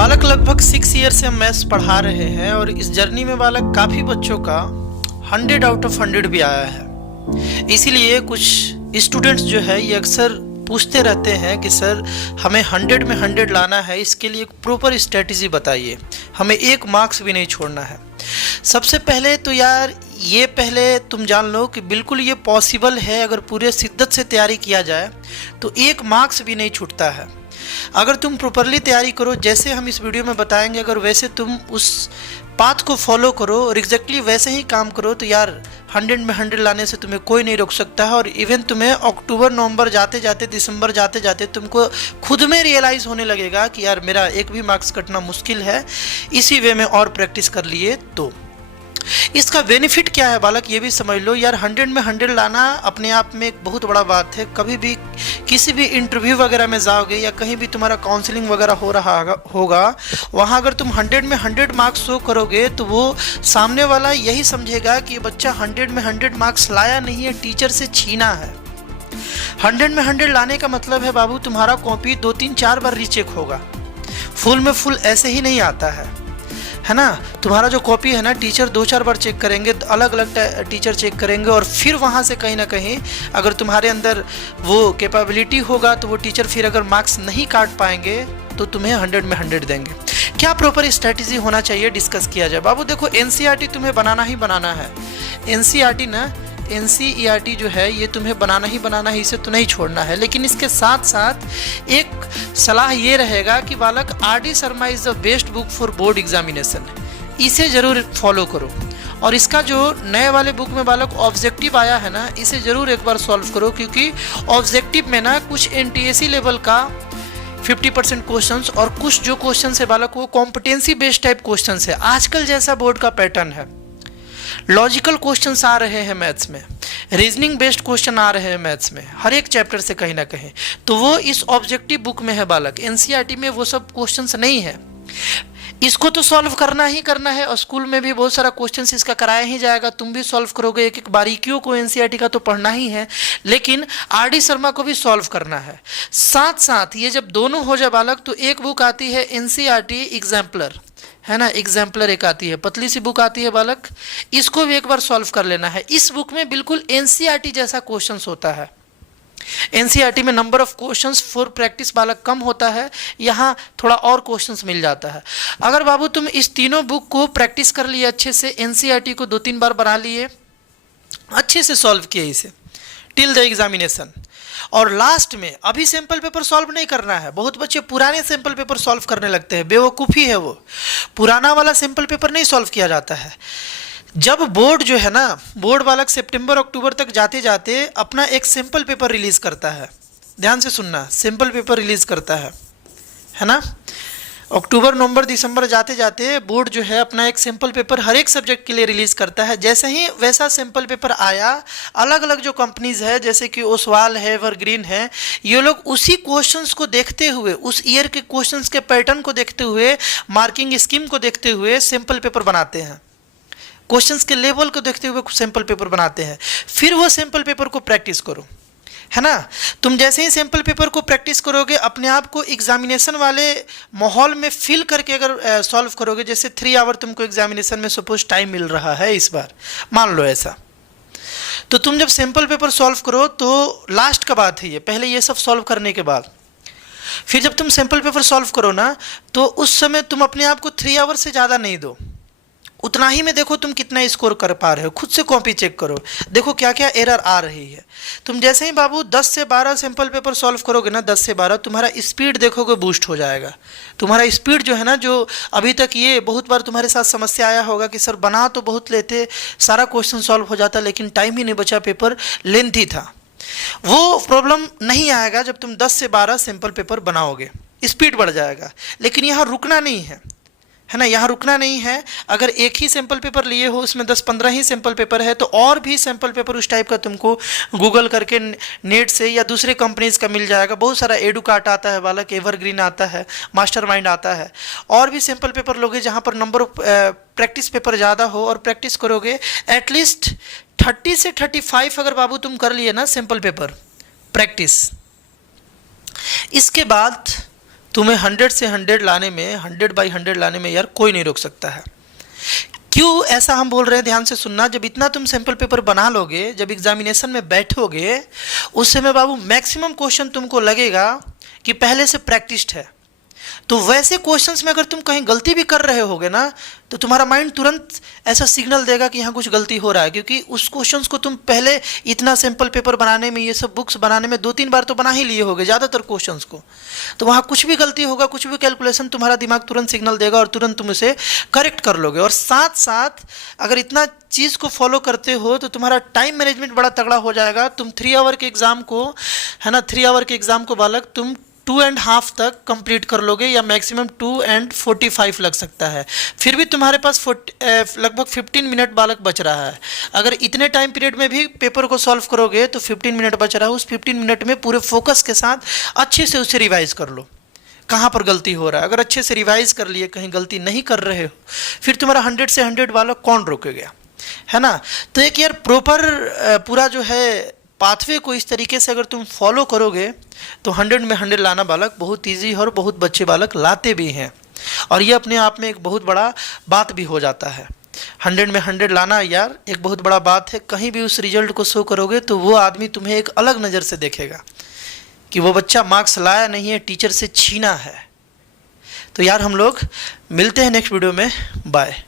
बालक लगभग 6 ईयर से हम मैथ्स पढ़ा रहे हैं और इस जर्नी में बालक काफ़ी बच्चों का 100 आउट ऑफ 100 भी आया है। इसीलिए कुछ स्टूडेंट्स जो है ये अक्सर पूछते रहते हैं कि सर हमें 100 में 100 लाना है, इसके लिए एक प्रॉपर स्ट्रेटजी बताइए, हमें एक मार्क्स भी नहीं छोड़ना है। सबसे पहले तो यार ये पहले तुम जान लो कि बिल्कुल ये पॉसिबल है। अगर पूरे शिद्दत से तैयारी किया जाए तो एक मार्क्स भी नहीं छूटता है। अगर तुम प्रॉपरली तैयारी करो, जैसे हम इस वीडियो में बताएंगे, अगर वैसे तुम उस पाथ को फॉलो करो और एग्जैक्टली वैसे ही काम करो तो यार 100 में 100 लाने से तुम्हें कोई नहीं रोक सकता है। और इवन तुम्हें अक्टूबर नवंबर जाते जाते, दिसंबर जाते जाते तुमको खुद में रियलाइज़ होने लगेगा कि यार मेरा एक भी मार्क्स कटना मुश्किल है, इसी वे में और प्रैक्टिस कर लिए तो। इसका बेनिफिट क्या है बालक, ये भी समझ लो यार। 100 में 100 लाना अपने आप में एक बहुत बड़ा बात है। कभी भी किसी भी इंटरव्यू वगैरह में जाओगे या कहीं भी तुम्हारा काउंसलिंग वगैरह हो रहा होगा, वहाँ अगर तुम 100 में 100 मार्क्स शो करोगे तो वो सामने वाला यही समझेगा कि ये बच्चा 100 में 100 मार्क्स लाया नहीं है, टीचर से छीना है। 100 में 100 लाने का मतलब है बाबू तुम्हारा कॉपी 2-3-4 बार रीचेक होगा, फुल में फुल ऐसे ही नहीं आता है ना। तुम्हारा जो कॉपी है ना, टीचर 2-4 बार चेक करेंगे, अलग अलग टीचर चेक करेंगे और फिर वहाँ से कहीं ना कहीं अगर तुम्हारे अंदर वो कैपेबिलिटी होगा तो वो टीचर फिर अगर मार्क्स नहीं काट पाएंगे तो तुम्हें 100 में 100 देंगे। क्या प्रॉपर स्ट्रैटेजी होना चाहिए, डिस्कस किया जाए। बाबू देखो, एनसीईआरटी तुम्हें बनाना ही बनाना है। एनसीईआरटी जो है ये तुम्हें बनाना ही बनाना है, इसे तो नहीं छोड़ना है। लेकिन इसके साथ साथ एक सलाह ये रहेगा कि बालक RD. Sharma is the best book for board examination, इसे ज़रूर फॉलो करो। और इसका जो नए वाले बुक में बालक ऑब्जेक्टिव आया है ना, इसे ज़रूर एक बार सॉल्व करो, क्योंकि ऑब्जेक्टिव में ना कुछ एनटीएसी लेवल का 50% क्वेश्चंस और कुछ जो क्वेश्चन है बालक वो कॉम्पिटेंसी बेस्ड टाइप क्वेश्चन है। आजकल जैसा बोर्ड का पैटर्न है, लॉजिकल क्वेश्चंस आ रहे हैं मैथ्स में, रीजनिंग बेस्ड क्वेश्चन आ रहे हैं मैथ्स में, हर एक चैप्टर से कहीं ना कहीं, तो वो इस ऑब्जेक्टिव बुक में है बालक। एनसीईआरटी में वो सब क्वेश्चंस नहीं है। इसको तो सॉल्व करना ही करना है और स्कूल में भी बहुत सारा क्वेश्चंस इसका कराया ही जाएगा, तुम भी सॉल्व करोगे, एक एक बारीकियों को एनसीईआरटी का तो पढ़ना ही है, लेकिन आर.डी. शर्मा को भी सॉल्व करना है। साथ साथ ये जब दोनों हो जाए बालक तो एक बुक आती है एनसीईआरटी एग्जाम्पलर, है ना, एग्जाम्पलर एक आती है, पतली सी बुक आती है बालक, इसको भी एक बार सॉल्व कर लेना है। इस बुक में बिल्कुल एनसीईआरटी जैसा क्वेश्चंस होता है। एनसीईआरटी में number of questions for practice बालक कम होता है, यहाँ थोड़ा और क्वेश्चंस मिल जाता है। अगर बाबू तुम इस तीनों बुक को प्रैक्टिस कर लिए अच्छे से, एनसीईआरटी को 2-3 बार बना लिए, अच्छे से सॉल्व किए इसे टिल द एग्जामिनेशन, और लास्ट में अभी सैंपल पेपर सॉल्व नहीं करना है। बहुत बच्चे पुराने सैंपल पेपर सॉल्व करने लगते हैं, बेवकूफ़ी है वो। पुराना वाला सैंपल पेपर नहीं सॉल्व किया जाता है। जब बोर्ड जो है ना, बोर्ड बालक सितंबर अक्टूबर तक जाते जाते अपना एक सैंपल पेपर रिलीज करता है, ध्यान से सुनना, सैंपल पेपर रिलीज करता है ना। अक्टूबर नवंबर दिसंबर जाते जाते बोर्ड जो है अपना एक सैंपल पेपर हर एक सब्जेक्ट के लिए रिलीज़ करता है। जैसे ही वैसा सैंपल पेपर आया, अलग अलग जो कंपनीज़ है जैसे कि ओसवाल है, एवरग्रीन है, ये लोग उसी क्वेश्चंस को देखते हुए, उस ईयर के क्वेश्चंस के पैटर्न को देखते हुए, मार्किंग स्कीम को देखते हुए सैंपल पेपर बनाते हैं, क्वेश्चंस के लेवल को देखते हुए सैंपल पेपर बनाते हैं। फिर वो सैंपल पेपर को प्रैक्टिस करो, है ना। तुम जैसे ही सैंपल पेपर को प्रैक्टिस करोगे, अपने आप को एग्जामिनेशन वाले माहौल में फिल करके अगर सॉल्व करोगे, जैसे 3 आवर तुमको एग्जामिनेशन में सपोज टाइम मिल रहा है इस बार, मान लो ऐसा, तो तुम जब सैंपल पेपर सॉल्व करो तो लास्ट का बात है ये, पहले ये सब सॉल्व करने के बाद फिर जब तुम सैंपल पेपर सॉल्व करो ना, तो उस समय तुम अपने आप को 3 आवर से ज़्यादा नहीं दो, उतना ही में देखो तुम कितना स्कोर कर पा रहे हो। खुद से कॉपी चेक करो, देखो क्या क्या एरर आ रही है। तुम जैसे ही बाबू 10 से 12 सैंपल पेपर सॉल्व करोगे ना, 10 से 12, तुम्हारा स्पीड देखोगे बूस्ट हो जाएगा। तुम्हारा स्पीड जो है ना, जो अभी तक ये बहुत बार तुम्हारे साथ समस्या आया होगा कि सर बना तो बहुत लेते, सारा क्वेश्चन सॉल्व हो जाता, लेकिन टाइम ही नहीं बचा, पेपर लेंथी था, वो प्रॉब्लम नहीं आएगा जब तुम 10 से 12 सैंपल पेपर बनाओगे, स्पीड बढ़ जाएगा। लेकिन यहाँ रुकना नहीं है ना, यहाँ रुकना नहीं है। अगर एक ही सैंपल पेपर लिए हो, उसमें 10-15 ही सैंपल पेपर है, तो और भी सैंपल पेपर उस टाइप का तुमको गूगल करके नेट से या दूसरे कंपनीज का मिल जाएगा। बहुत सारा एडुकार्ट आता है बालक, एवरग्रीन आता है, मास्टरमाइंड आता है, और भी सैंपल पेपर लोगे जहाँ पर नंबर ऑफ प्रैक्टिस पेपर ज़्यादा हो, और प्रैक्टिस करोगे एटलीस्ट 30 से 35 अगर बाबू तुम कर लिए ना सैंपल पेपर प्रैक्टिस, इसके बाद तुम्हें 100 से 100 लाने में, 100/100 लाने में यार कोई नहीं रोक सकता है। क्यों ऐसा हम बोल रहे हैं, ध्यान से सुनना। जब इतना तुम सैंपल पेपर बना लोगे, जब एग्जामिनेशन में बैठोगे, उस समय बाबू मैक्सिमम क्वेश्चन तुमको लगेगा कि पहले से प्रैक्टिस्ड है। तो वैसे क्वेश्चंस में अगर तुम कहीं गलती भी कर रहे होगे ना, तो तुम्हारा माइंड तुरंत ऐसा सिग्नल देगा कि यहाँ कुछ गलती हो रहा है, क्योंकि उस क्वेश्चंस को तुम पहले इतना सैंपल पेपर बनाने में, ये सब बुक्स बनाने में 2-3 बार तो बना ही लिए होगे ज़्यादातर क्वेश्चंस को। तो वहाँ कुछ भी गलती होगा, कुछ भी कैलकुलेशन, तुम्हारा दिमाग तुरंत सिग्नल देगा और तुरंत तुम उसे करेक्ट कर लोगे। और साथ साथ अगर इतना चीज़ को फॉलो करते हो तो तुम्हारा टाइम मैनेजमेंट बड़ा तगड़ा हो जाएगा। तुम 3 आवर के एग्ज़ाम को, है ना, 3 आवर के एग्ज़ाम को बालक तुम 2.5 तक कंप्लीट कर लोगे, या मैक्सिमम 2:45 लग सकता है। फिर भी तुम्हारे पास लगभग 15 मिनट बालक बच रहा है। अगर इतने टाइम पीरियड में भी पेपर को सॉल्व करोगे तो 15 मिनट बच रहा है। उस 15 मिनट में पूरे फोकस के साथ अच्छे से उसे रिवाइज कर लो, कहाँ पर गलती हो रहा है। अगर अच्छे से रिवाइज कर लिए, कहीं गलती नहीं कर रहे हो, फिर तुम्हारा 100 से 100 बालक कौन रोकेगा, है ना। तो एक यार प्रॉपर पूरा जो है पाथवे को इस तरीके से अगर तुम फॉलो करोगे तो 100 में 100 लाना बालक बहुत ईजी है, और बहुत बच्चे बालक लाते भी हैं। और ये अपने आप में एक बहुत बड़ा बात भी हो जाता है। 100 में 100 लाना यार एक बहुत बड़ा बात है। कहीं भी उस रिजल्ट को शो करोगे तो वो आदमी तुम्हें एक अलग नज़र से देखेगा कि वो बच्चा मार्क्स लाया नहीं है, टीचर से छीना है। तो यार हम लोग मिलते हैं नेक्स्ट वीडियो में। बाय।